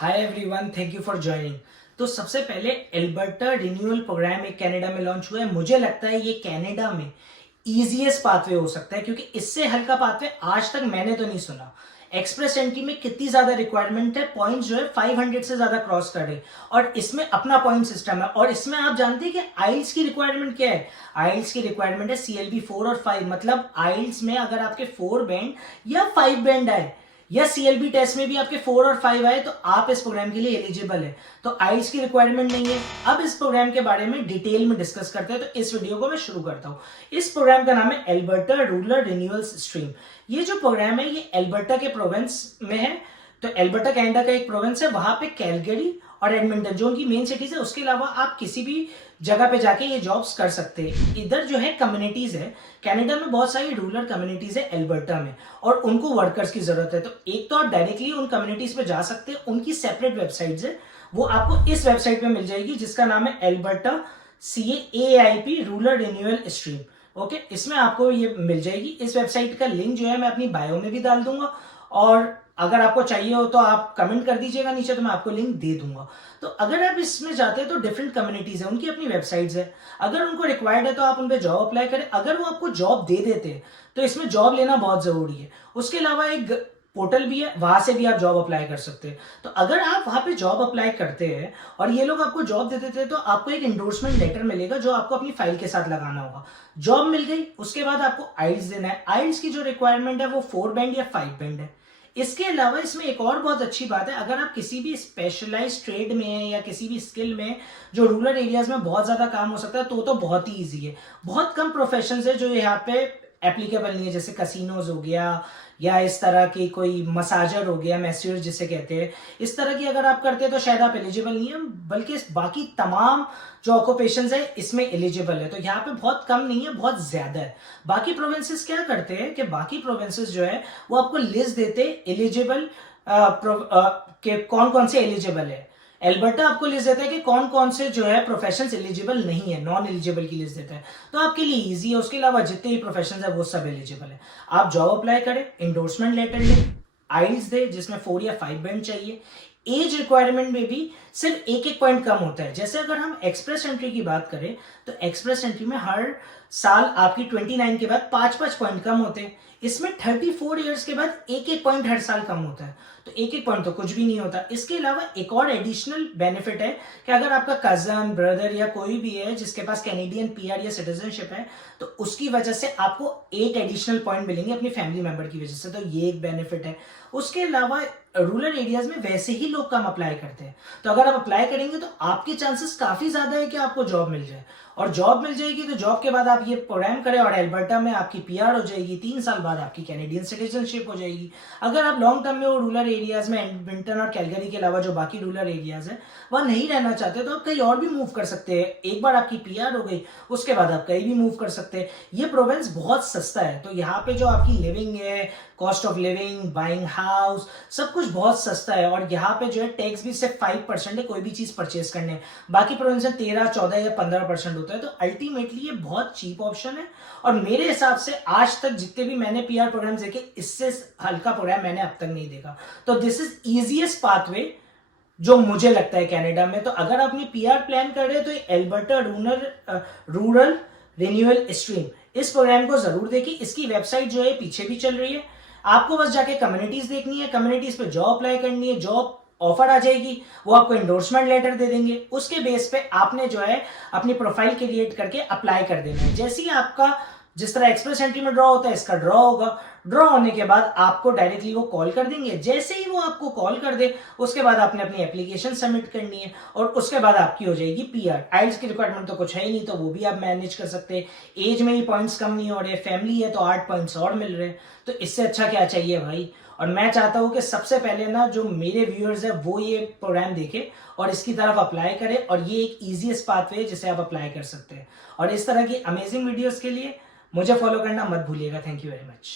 Hi everyone, thank you for joining. तो सबसे पहले एल्बर्टा रिन्यूअल प्रोग्राम एक कनाडा में लॉन्च हुआ है। मुझे लगता है ये कनाडा में इजीएस्ट पाथवे हो सकता है, क्योंकि इससे हल्का पाथवे आज तक मैंने तो नहीं सुना। एक्सप्रेस एंट्री में कितनी ज्यादा रिक्वायरमेंट है, पॉइंट जो है 500 से ज्यादा क्रॉस करे, और इसमें अपना पॉइंट सिस्टम है। और इसमें आप जानते हैं कि आइल्स की रिक्वायरमेंट क्या है। आइल्स की रिक्वायरमेंट है CLB 4 और 5। मतलब आइल्स में अगर आपके 4 बैंड या 5 बैंड आए, या CLB टेस्ट में भी आपके 4 और 5 आए, तो आप इस प्रोग्राम के लिए एलिजिबल है। तो आइल्स की रिक्वायरमेंट नहीं है। अब इस प्रोग्राम के बारे में डिटेल में डिस्कस करते हैं, तो इस वीडियो को मैं शुरू करता हूं। इस प्रोग्राम का नाम है एल्बर्टा रूरल रिन्यूअल स्ट्रीम। ये जो प्रोग्राम है ये एल्बर्टा के प्रोविंस में है। तो एल्बर्टा कनाडा का एक प्रोविंस है, वहां पे कैलगरी और एडमिंटन जो उनकी मेन सिटीज है, उसके अलावा आप किसी भी जगह पे जाके ये जॉब्स कर सकते हैं। इधर जो है कम्युनिटीज है, कनाडा में बहुत सारी रूरल कम्युनिटीज है एल्बर्टा में, और उनको वर्कर्स की जरूरत है। तो एक तो आप डायरेक्टली उन कम्युनिटीज पे जा सकते हैं। उनकी सेपरेट वेबसाइट्स है, वो आपको इस वेबसाइट पे मिल जाएगी, जिसका नाम है Alberta CAAIP rural renewal stream. Okay, इसमें आपको ये मिल जाएगी। इस वेबसाइट का लिंक जो है मैं अपनी बायो में भी डाल दूंगा, और अगर आपको चाहिए हो तो आप कमेंट कर दीजिएगा नीचे, तो मैं आपको लिंक दे दूंगा। तो अगर आप इसमें जाते हैं तो डिफरेंट कम्युनिटीज है, उनकी अपनी वेबसाइट्स है। अगर उनको रिक्वायर्ड है तो आप उन पे जॉब अप्लाई करें। अगर वो आपको जॉब दे देते हैं तो इसमें जॉब लेना बहुत जरूरी है। उसके अलावा एक पोर्टल भी है, वहां से भी आप जॉब अप्लाई कर सकते हैं। तो अगर आप वहां पे जॉब अप्लाई करते हैं और ये लोग आपको जॉब दे देते हैं, तो आपको एक इंडोर्समेंट लेटर मिलेगा जो आपको अपनी फाइल के साथ लगाना होगा। जॉब मिल गई, उसके बाद आपको आइल्स देना है। आइल्स की जो रिक्वायरमेंट है वो 4 बैंड या 5 बैंड है। इसके अलावा इसमें एक और बहुत अच्छी बात है, अगर आप किसी भी स्पेशलाइज ट्रेड में है या किसी भी स्किल में जो रूरल एरियाज में बहुत ज्यादा काम हो सकता है, तो बहुत ही ईजी है। बहुत कम प्रोफेशंस है जो यहाँ पे एप्लीकेबल नहीं है, जैसे कसिनोज हो गया, या इस तरह की कोई मसाजर हो गया, मैस्योर जिसे कहते हैं। इस तरह की अगर आप करते हैं तो शायद आप एलिजिबल नहीं है, बल्कि बाकी तमाम जो ऑक्यूपेशंस है इसमें एलिजिबल है। तो यहाँ पे बहुत कम नहीं है, बहुत ज्यादा है। बाकी प्रोविंसेस क्या करते हैं कि बाकी प्रोविंसेस जो है वो आपको लिस्ट देते एलिजिबल के कौन कौन से एलिजिबल है। एल्बर्टा आपको लिस्ट देता है कि कौन कौन से जो है प्रोफेशंस एलिजिबल नहीं है, नॉन एलिजिबल की लिस्ट देता है। तो आपके लिए इजी है। उसके अलावा जितने भी प्रोफेशंस है वो सब एलिजिबल है। आप जॉब अप्लाई करें, इंडोर्समेंट लेटर ले, आइल्स दे जिसमें 4 या 5 बैंड चाहिए। एज रिक्वायरमेंट में भी सिर्फ एक एक पॉइंट कम होता है। जैसे अगर हम एक्सप्रेस एंट्री की बात करें तो एक्सप्रेस एंट्री में हर साल आपकी 29 के बाद 5-5 पॉइंट कम होते हैं। इसमें 34 ईयर्स के बाद एक एक पॉइंट हर साल कम होता है। तो एक एक पॉइंट तो कुछ भी नहीं होता। इसके अलावा एक और एडिशनल बेनिफिट है कि अगर आपका कजन, ब्रदर या कोई भी है जिसके पास कैनेडियन PR या सिटीजनशिप है, तो उसकी वजह से आपको 8 एडिशनल पॉइंट मिलेंगे अपनी फैमिली मेंबर की वजह से। तो ये एक बेनिफिट है। उसके अलावा रूरल एरियाज में वैसे ही लोग कम अप्लाई करते हैं, तो अगर आप अप्लाई करेंगे तो आपके चांसेस काफी ज्यादा है कि आपको जॉब मिल जाए। और जॉब मिल जाएगी तो जॉब के बाद आप ये प्रोग्राम करें और एल्बर्टा में आपकी PR हो जाएगी। 3 साल बाद आपकी कैनेडियन सिटीजनशिप हो जाएगी। अगर आप लॉन्ग टर्म में वो रूरल एरियाज में एडमिंटन और कैलगरी के अलावा जो बाकी रूरल एरियाज है वहां नहीं रहना चाहते, तो आप कहीं और भी मूव कर सकते हैं। एक बार आपकी PR हो गई, उसके बाद आप कहीं भी मूव कर सकते हैं। ये प्रोविंस बहुत सस्ता है, तो यहाँ पे जो आपकी लिविंग है, cost of living, buying house, सब कुछ बहुत सस्ता है। और यहाँ पे जो है टैक्स भी सिर्फ 5% है कोई भी चीज परचेज करने। बाकी प्रोविंस में 13, 14 या 15% होता है। तो अल्टीमेटली ये बहुत चीप ऑप्शन है, और मेरे हिसाब से आज तक जितने भी मैंने PR प्रोग्राम देखे, इससे हल्का प्रोग्राम मैंने अब तक नहीं देखा। तो दिस इज इजीएस्ट पाथवे जो मुझे लगता है कनाडा में। तो अगर आप अपनी PR प्लान कर रहे हैं तो एल्बर्टा रूरल रिन्यूअल स्ट्रीम इस प्रोग्राम को जरूर देखिए। इसकी वेबसाइट जो है पीछे भी चल रही है। आपको बस जाके कम्युनिटीज देखनी है, कम्युनिटीज पे जॉब अप्लाई करनी है, जॉब ऑफर आ जाएगी, वो आपको इंडोर्समेंट लेटर दे देंगे। उसके बेस पे आपने जो है अपनी प्रोफाइल क्रिएट करके अप्लाई कर देना है। जैसे ही आपका जिस तरह एक्सप्रेस एंट्री में ड्रॉ होता है, इसका ड्रॉ होगा। ड्रॉ होने के बाद आपको डायरेक्टली वो कॉल कर देंगे। जैसे ही वो आपको कॉल कर दे, उसके बाद आपने अपनी एप्लीकेशन सबमिट करनी है, और उसके बाद आपकी हो जाएगी PR। आइल्स की रिक्वायरमेंट तो कुछ है ही नहीं, तो वो भी आप मैनेज कर सकते हैं। एज में ही पॉइंट्स कम नहीं हो रहे, फैमिली है तो 8 पॉइंट्स और मिल रहे हैं। तो इससे अच्छा क्या चाहिए भाई। और मैं चाहता हूं कि सबसे पहले ना जो मेरे व्यूअर्स है वो ये प्रोग्राम देखें और इसकी तरफ अप्लाई करें, और ये एक इजीएस्ट पाथवे है जिसे आप अप्लाई कर सकते हैं। और इस तरह की अमेजिंग वीडियोस के लिए मुझे फॉलो करना मत भूलिएगा। Thank you very much.